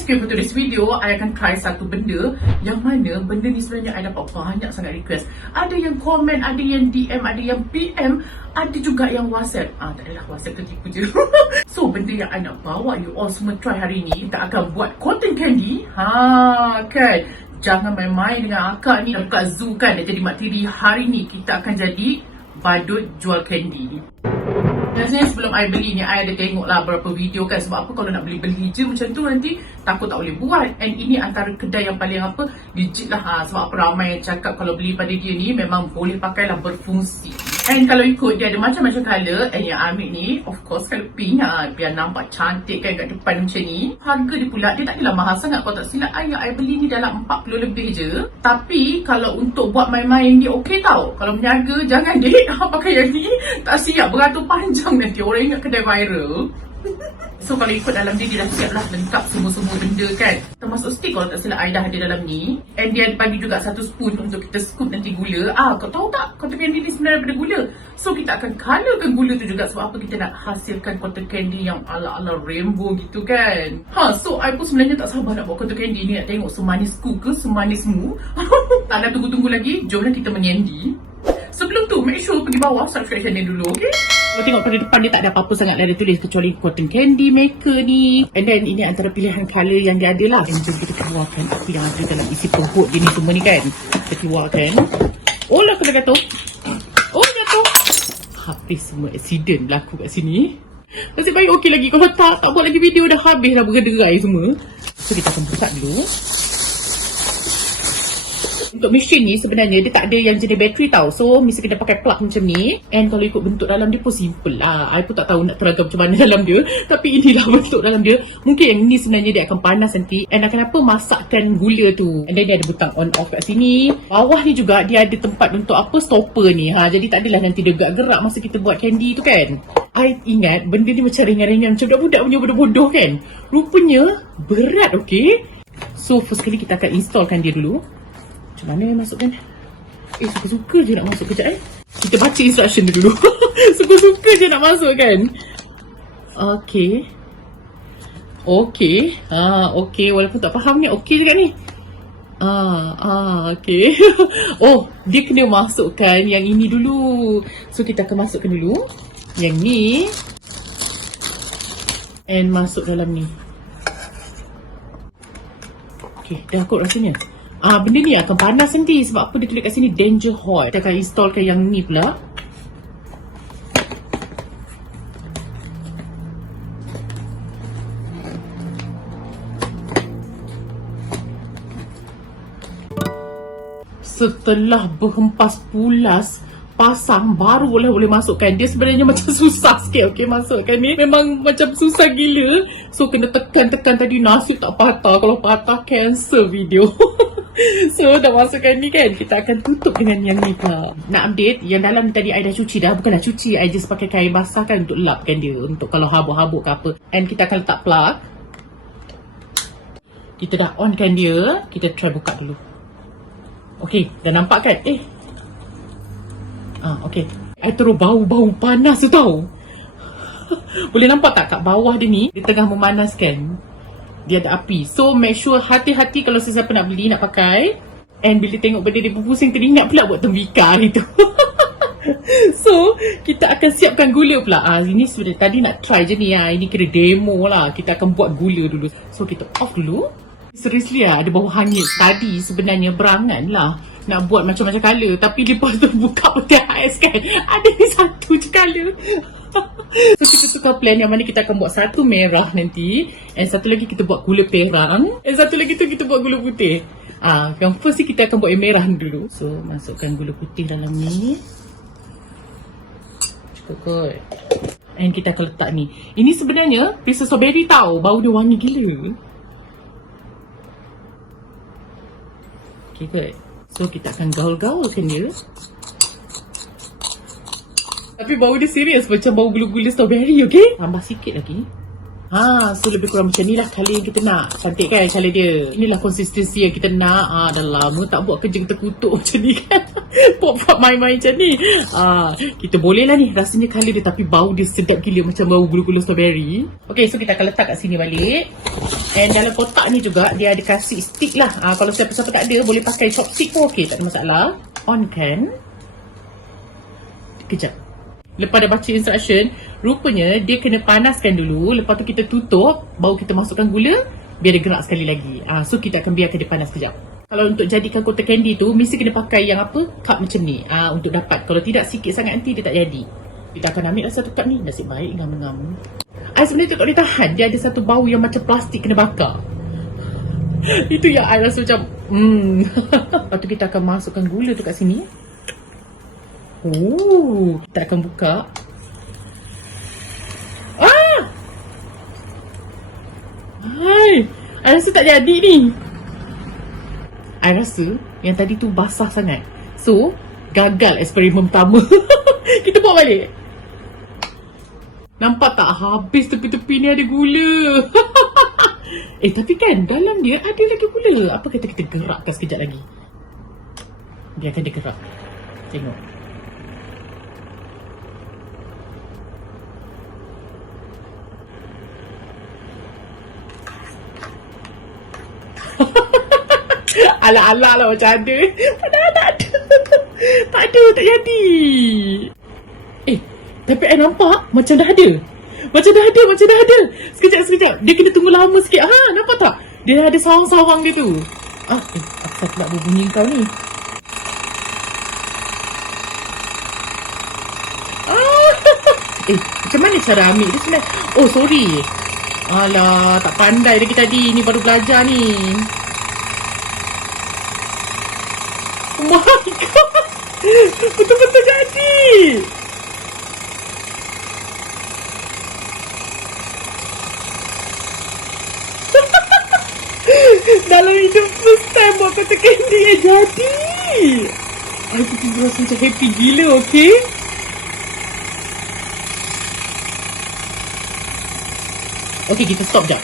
guys, okay, for today's video, I akan try satu benda yang mana benda ni sebenarnya I dapat banyak sangat request. Ada yang komen, ada yang DM, ada yang PM, ada juga yang WhatsApp. Tak adalah WhatsApp tertipu je. So, benda yang I nak bawa you all semua try hari ni, kita akan buat cotton candy. Kan? Jangan main-main dengan akak ni dekat zoo kan. Dia jadi mak tiri. Hari ni kita akan jadi badut jual candy. Biasanya sebelum I beli ni, I ada tengok lah beberapa video kan. Sebab apa, kalau nak beli-beli je macam tu nanti takut tak boleh buat. And ini antara kedai yang paling legit lah. Sebab apa, ramai yang cakap kalau beli pada dia ni memang boleh pakai lah, berfungsi. And kalau ikut, dia ada macam-macam colour. And yang I ambil ni, of course colour pink lah, biar nampak cantik kan kat depan macam ni. Harga dia pula, dia tak adalah mahal sangat. Kalau tak silap I, yang I beli ni dalam 40 lebih je. Tapi kalau untuk buat main-main dia okey tau. Kalau berniaga, jangan dek pakai yang ni. Tak siap, beratur panjang nanti. Orang ingat kedai viral. So kalau ikut dalam dia, dia dah siap lah lengkap semua-semua benda kan. Termasuk stick kalau tak silap I dah ada dalam ni. And dia bagi juga satu spoon untuk kita scoop nanti gula. Kau tahu tak, cotton candy ni sebenarnya daripada gula. So kita akan colourkan gula tu juga. Sebab apa, kita nak hasilkan cotton candy yang ala-ala rainbow gitu kan. So I pun sebenarnya tak sabar nak buat cotton candy ni. Nak tengok semanisku ke semanismu. Tak nak tunggu-tunggu lagi, jomlah kita menyendi. Sebelum tu, make sure pergi bawah subscribe channel dulu, okay? Kalau tengok pada depan dia tak ada apa-apa sangat lah dia tulis kecuali cotton candy maker ni. And then ini antara pilihan colour yang dia ada lah. And jom kita keluarkan apa yang ada dalam isi perut dia ni semua ni kan. Kita keluarkan. Oh lah kena jatuh. Oh jatuh. Habis semua accident berlaku kat sini. Nasib baik okey lagi. Kalau tak buat lagi video dah habis dah berderai semua. So kita akan buka dulu. Untuk mesin ni sebenarnya dia tak ada yang jenis bateri tau. So mesti kena pakai plug macam ni. And kalau ikut bentuk dalam dia pun simple lah. I pun tak tahu nak terangkan macam mana dalam dia. Tapi inilah bentuk dalam dia. Mungkin yang ni sebenarnya dia akan panas nanti. And akan masakkan gula tu. And then dia ada butang on off kat sini. Bawah ni juga dia ada tempat untuk stopper ni. Jadi tak adalah nanti dia gerak-gerak masa kita buat candy tu kan. I ingat benda ni macam ringan-ringan, macam budak-budak punya bodoh-bodoh kan. Rupanya berat, okay. So first kali kita akan installkan dia dulu. Macam mana masukkan? Suka-suka je nak masuk kejap Kita baca instruction dia dulu. Suka-suka je nak masuk kan. Okay. Okay, walaupun tak faham ni, okay je kat ni. Okay. Oh, dia kena masukkan yang ini dulu. So kita akan masukkan dulu yang ni. And masuk dalam ni. Okay, dah kot rasanya. Benda ni akan panas nanti. Sebab apa dia tulis kat sini danger hot. Kita akan installkan yang ni pula. Setelah berhempas pulas, pasang, barulah boleh masukkan. Dia sebenarnya macam susah sikit, okay, masukkan ni. Memang macam susah gila. So kena tekan-tekan tadi, nasi tak patah. Kalau patah, cancel video. So dah masukkan ni kan, kita akan tutup dengan yang ni pula. Nak update, yang dalam ni tadi I dah cuci dah. Bukanlah cuci, I just pakai kain basah kan untuk lapkan dia. Untuk kalau habuk-habuk ke apa. And kita akan letak plug. Kita dah onkan dia. Kita try buka dulu. Okay, dah nampak kan? Okay. I terus bau-bau panas tu tau. Boleh nampak tak kat bawah dia ni, dia tengah memanaskan. Dia ada api. So make sure hati-hati kalau sesiapa nak beli, nak pakai. And bila tengok benda dia berpusing, teringat pula buat tembikar itu. So kita akan siapkan gula pula. Ini sudah tadi nak try je ni. Ini kira demo lah. Kita akan buat gula dulu. So kita off dulu. Seriously ada bau hangit. Tadi sebenarnya berangan lah nak buat macam-macam colour. Tapi lepas tu buka peti ais kan, ada ni satu je colour. So kita tukar plan yang mana kita akan buat satu merah nanti. And satu lagi kita buat gula perang. And satu lagi tu kita buat gula putih. Yang first ni kita akan buat yang merah dulu. So masukkan gula putih dalam ni. Cukup kot. And kita akan letak ni. Ini sebenarnya pieces strawberry tau. Bau dia wangi gila. Okay kot. So kita akan gaul-gaulkan dia. Tapi bau dia serius macam bau gula-gula strawberry, okay? Tambah sikit lagi. So lebih kurang macam ni lah kali yang kita nak. Cantik kan colour dia. Inilah konsistensi yang kita nak. Dah lama tak buat kerja kita kutuk macam ni kan. Pop-pop main-main macam ni. Kita boleh lah ni. Rasanya colour dia tapi bau dia sedap gila. Macam bau gula-gula strawberry. Okay, so kita akan letak kat sini balik. And dalam kotak ni juga dia ada kasih stick lah. Kalau siapa-siapa tak ada boleh pakai chopstick pun okay. Tak ada masalah. On kan. Kejap. Lepas dah baca instruction, rupanya dia kena panaskan dulu. Lepas tu kita tutup, baru kita masukkan gula, biar dia gerak sekali lagi. So kita akan biarkan dia panas sekejap. Kalau untuk jadikan cotton candy tu, mesti kena pakai yang apa? Cup macam ni. Untuk dapat. Kalau tidak sikit sangat nanti dia tak jadi. Kita akan ambil lah satu cup ni. Nasib baik ngam-ngam. Sebenarnya tu tak boleh tahan. Dia ada satu bau yang macam plastik kena bakar. Itu yang I rasa macam Lepas tu kita akan masukkan gula tu kat sini. Kita akan buka. I rasa tak jadi ni. I rasa yang tadi tu basah sangat. So, gagal eksperimen pertama. Kita buat balik. Nampak tak? Habis tepi-tepi ni ada gula. Tapi kan dalam dia ada lagi gula. Apa kata kita gerakkan sekejap lagi? Biarkan dia gerak. Tengok. Ala-ala lah macam ada. Padahal tak ada. Tak ada, tak jadi. Tapi I nampak macam dah ada. Macam dah ada. Sekejap. Dia kena tunggu lama sikit. Nampak tak? Dia ada sawang-sawang dia tu. Apa pula berbunyi kau ni? Macam mana cara ambil dia sebenarnya? Oh, sorry. Alah, tak pandai lagi tadi. Ni baru belajar ni. Oh my god. Betul-betul jadi. Dalam hidup first time buat cotton candy yang jadi. Aku tiba rasa macam happy gila, okay? Okay, kita stop jap.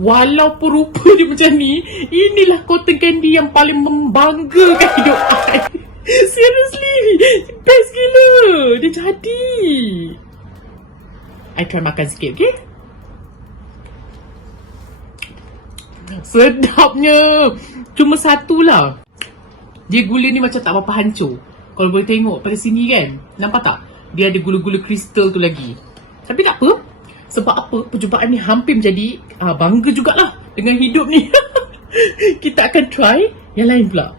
Walaupun rupa dia macam ni, inilah cotton candy yang paling membanggakan hidup I. Seriously, best gila. Dia jadi. I try makan sikit, okay? Sedapnya. Cuma satulah. Dia gula ni macam tak apa-apa hancur. Kalau boleh tengok pada sini kan, nampak tak? Dia ada gula-gula kristal tu lagi. Tapi tak apa. Sebab apa? Percubaan ni hampir menjadi bangga jugalah dengan hidup ni. Kita akan try yang lain pula.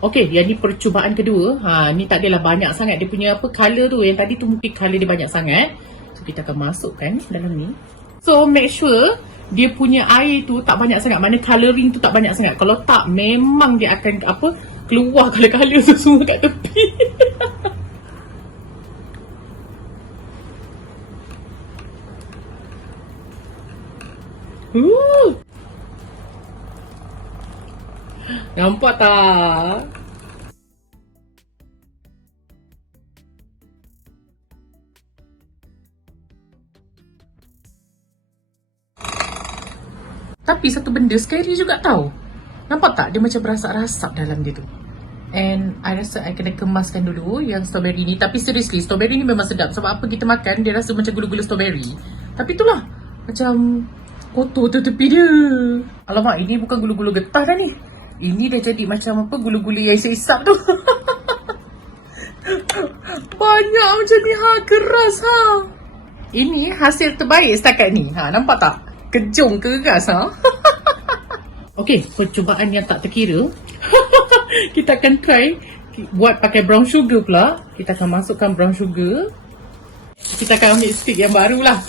Okay, yang ni percubaan kedua. Ni tak adalah banyak sangat dia punya apa color tu. Yang tadi tu mungkin color dia banyak sangat. So kita akan masukkan dalam ni. So make sure dia punya air tu tak banyak sangat. Mana colouring tu tak banyak sangat. Kalau tak, memang dia akan keluar colour-colour tu semua kat tepi. Nampak tak? Tapi satu benda scary juga tau. Nampak tak? Dia macam berasap-rasap dalam dia tu. And I rasa I kena kemaskan dulu yang strawberry ni. Tapi seriously, strawberry ni memang sedap. Sebab apa kita makan, dia rasa macam gula-gula strawberry. Tapi itulah, macam kotor tu tepi dia. Alamak, ini bukan gula-gula getah dah ni. Ini dah jadi macam apa, gula-gula yang isap tu. Banyak macam ni, keras Ini hasil terbaik setakat ni. Nampak tak? Kejung keras Okay, percubaan yang tak terkira. Kita akan try buat pakai brown sugar pula. Kita akan masukkan brown sugar. Kita akan ambil stick yang baru lah.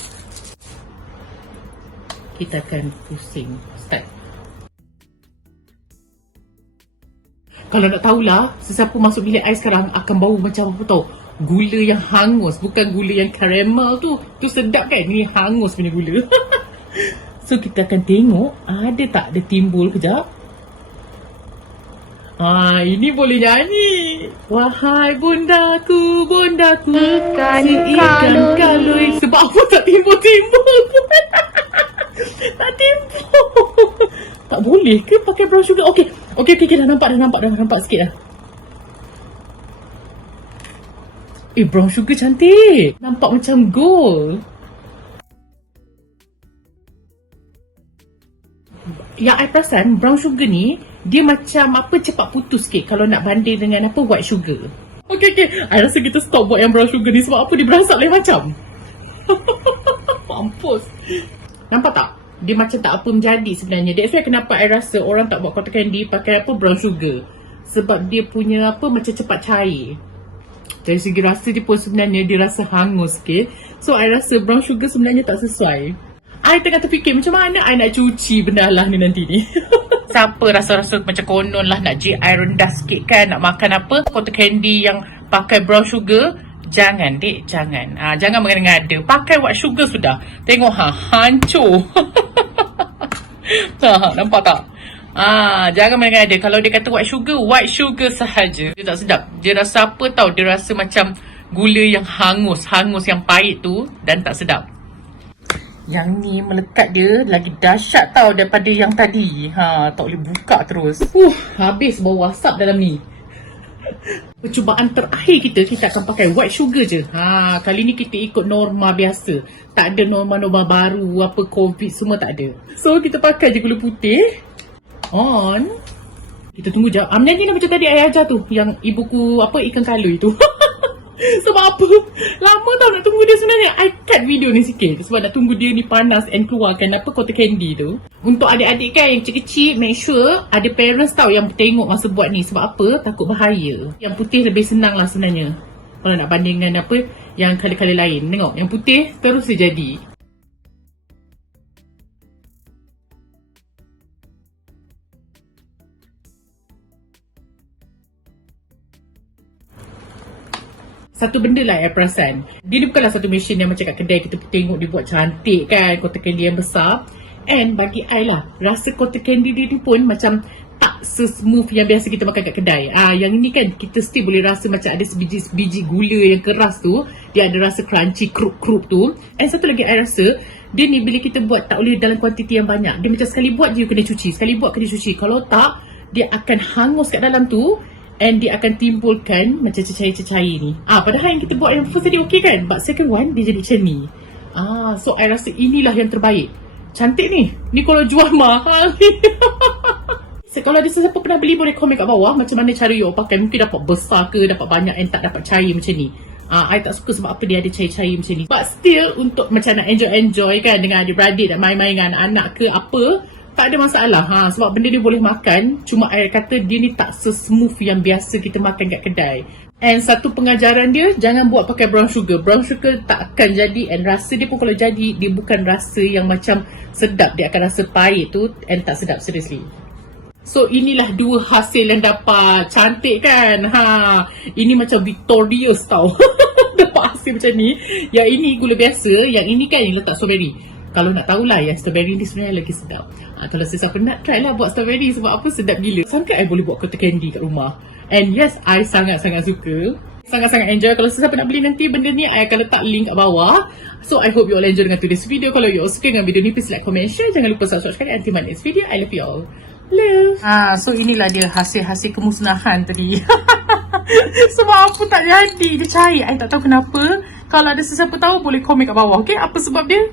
Kita akan pusing. Start. Kalau nak tahulah, sesiapa masuk bilik ais sekarang akan bau macam apa tau? Gula yang hangus. Bukan gula yang karamel tu. Tu sedap kan? Ni hangus punya gula. So kita akan tengok ada tak dia timbul kejap. Ini boleh nyanyi. Wahai bundaku, bundaku, ikan kalui. Sebab apa tak timbul-timbul? Tak timbul. Tak boleh ke pakai brown sugar? Okey, dah nampak sikit dah. Brown sugar cantik. Nampak macam gold. Yang I perasan brown sugar ni dia macam cepat putus sikit kalau nak banding dengan white sugar. Okey. I rasa kita stop buat yang brown sugar ni sebab dia berasak lain macam. Mampus. Nampak tak? Dia macam tak apa menjadi sebenarnya. That's why kenapa I rasa orang tak buat cotton candy pakai brown sugar. Sebab dia punya macam cepat cair. Dari segi rasa dia pun sebenarnya dia rasa hangus sikit. So I rasa brown sugar sebenarnya tak sesuai. I tengah terfikir macam mana I nak cuci benda lah ni nanti ni. Siapa rasa-rasa macam konon lah nak GI rendah sikit kan, nak makan cotton candy yang pakai brown sugar. Jangan dek, jangan. Jangan mengada-ngada. Pakai white sugar sudah. Tengok hancur. Nampak tak? Jangan mengada. Kalau dia kata white sugar sahaja. Dia tak sedap. Dia rasa apa tau? Dia rasa macam gula yang hangus yang pahit tu dan tak sedap. Yang ni melekat dia lagi dahsyat tau daripada yang tadi. Tak boleh buka terus. Habis bau asap dalam ni. Percubaan terakhir kita akan pakai white sugar je. Kali ni kita ikut norma biasa. Tak ada norma-norma baru, COVID semua tak ada. So kita pakai je gula putih. On. Kita tunggu jap. Menyanyi macam tadi ayah ajar tu. Yang ibuku ikan kalui tu. Sebab apa? Lama tau nak tunggu dia sebenarnya. I cut video ni sikit sebab nak tunggu dia ni panas and keluarkan cotton candy tu. Untuk adik-adik kan yang kecil-kecil, make sure ada parents tau yang tengok masa buat ni. Sebab apa? Takut bahaya. Yang putih lebih senang lah sebenarnya. Kalau nak bandingkan yang kali-kali lain. Tengok, yang putih terus dia jadi. Satu benda lah I perasan. Dia ni bukanlah satu mesin yang macam kat kedai kita tengok dia buat cantik kan, cotton candy yang besar. And bagi I lah, rasa cotton candy dia ni pun macam tak se-smooth yang biasa kita makan kat kedai. Yang ini kan kita still boleh rasa macam ada sebiji gula yang keras tu. Dia ada rasa crunchy, krup tu. And satu lagi I rasa, dia ni bila kita buat tak boleh dalam kuantiti yang banyak. Dia macam sekali buat je kena cuci, sekali buat kena cuci. Kalau tak, dia akan hangus kat dalam tu. And dia akan timbulkan macam cecair-cecair ni. Padahal yang kita buat yang first tadi okey kan? But second one, dia jadi macam ni. So I rasa inilah yang terbaik. Cantik ni. Ni kalau jual mahal ni. So, kalau ada sesiapa pernah beli, boleh komen kat bawah macam mana cara you pakai. Mungkin dapat besar ke, dapat banyak and tak dapat cair macam ni. I tak suka sebab apa dia ada cair-cair macam ni. But still, untuk macam nak enjoy kan dengan adik-beradik, nak main-main dengan anak-anak ke apa, tak ada masalah. Sebab benda dia boleh makan. Cuma I kata dia ni tak se-smooth yang biasa kita makan kat kedai. And satu pengajaran dia, jangan buat pakai brown sugar. Brown sugar tak akan jadi. And rasa dia pun kalau jadi, dia bukan rasa yang macam sedap. Dia akan rasa pahit tu and tak sedap, seriously. So inilah dua hasil yang dapat. Cantik kan? Ini macam victorious tau. Dapat hasil macam ni. Yang ini gula biasa. Yang ini kan yang letak strawberry. Kalau nak tahulah yang strawberry ni sebenarnya lagi sedap. Kalau sesiapa nak try lah buat strawberry sebab apa sedap gila. Sampai I boleh buat cotton candy kat rumah. And yes, I sangat-sangat suka. Sangat-sangat enjoy. Kalau sesiapa nak beli nanti benda ni, I akan letak link kat bawah. So I hope you all enjoy dengan today's video. Kalau you all suka dengan video ni, please like, comment, share. Jangan lupa subscribe sekali. Until my next video, I love you all. Love. So inilah dia hasil-hasil kemusnahan tadi. Sebab apa tak jadi. Dia cair. I tak tahu kenapa. Kalau ada sesiapa tahu, boleh komen kat bawah. Okay, apa sebab dia?